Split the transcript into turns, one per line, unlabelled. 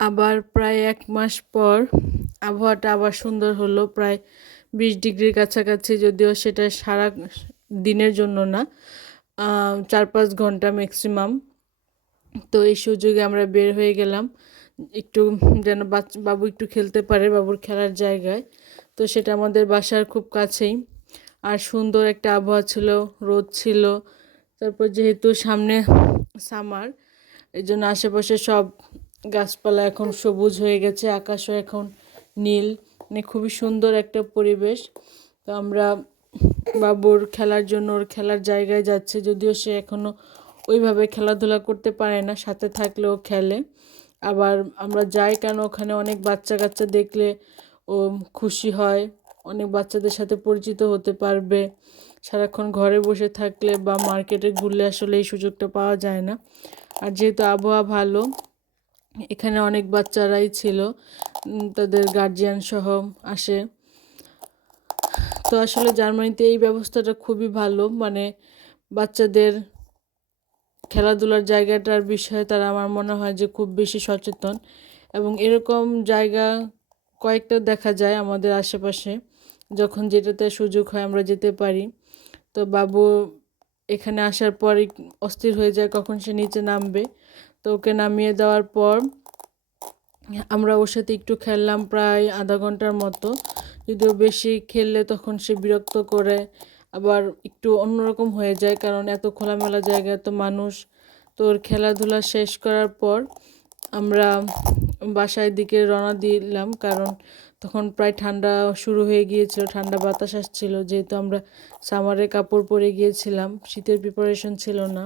আবার প্রায় এক মাস পর আবহাওয়াটা আবার সুন্দর হলো, প্রায় বিশ ডিগ্রির কাছাকাছি যদিও সেটা সারা দিনের জন্য না চার পাঁচ ঘণ্টা ম্যাক্সিমাম তো এই সুযোগে আমরা বের হয়ে গেলাম, একটু যেন বাবু একটু খেলতে পারে বাবুর খেলার জায়গায়। তো সেটা আমাদের বাসার খুব কাছেই। আর সুন্দর একটা আবহাওয়া ছিল, রোদ ছিল, তারপর যেহেতু সামনে সামার এই জন্য আশেপাশে সব গাছপালা এখন সবুজ হয়ে গেছে, আকাশও এখন নীল। মানে খুবই সুন্দর একটা পরিবেশ। তো আমরা বাবুর খেলার জন্য, ওর খেলার জায়গায় যাচ্ছে, যদিও সে এখনও ওইভাবে খেলাধুলা করতে পারে না, সাথে থাকলেও খেলে। আবার আমরা যাই কেন, ওখানে অনেক বাচ্চা কাচ্চা দেখলে ও খুশি হয়, অনেক বাচ্চাদের সাথে পরিচিত হতে পারবে। সারাক্ষণ ঘরে বসে থাকলে বা মার্কেটে ঘুরলে আসলে এই সুযোগটা পাওয়া যায় না। আর যেহেতু আবহাওয়া ভালো এখানে অনেক বাচ্চারাই ছিল তাদের গার্জিয়ান সহ আসে। তো আসলে জার্মানিতে এই ব্যবস্থাটা খুবই ভালো মানে বাচ্চাদের খেলাধুলার জায়গাটার বিষয়ে তারা আমার মনে হয় যে খুব বেশি সচেতন। এবং এরকম জায়গা কয়েকটা দেখা যায় আমাদের আশেপাশে, যখন যেটাতে সুযোগ হয় আমরা যেতে পারি। তো বাবু এখানে আসার পর অস্থির হয়ে যায়, কখন সে নিচে নামবে। তো ওকে নামিয়ে দেওয়ার পর আমরা ওর সাথে একটু খেললাম প্রায় আধা ঘণ্টার মতো। যদিও বেশি খেললে তখন সে বিরক্ত করে, আবার একটু অন্যরকম হয়ে যায় কারণ এত খোলামেলা জায়গা এত মানুষ। তো ওর খেলাধুলা শেষ করার পর আমরা বাসায় দিকে রওনা দিলাম কারণ তখন প্রায় ঠান্ডা শুরু হয়ে গিয়েছিল, ঠান্ডা বাতাস আসছিল। যেহেতু আমরা সামারে কাপড় পরে গিয়েছিলাম, শীতের প্রিপারেশন ছিল না।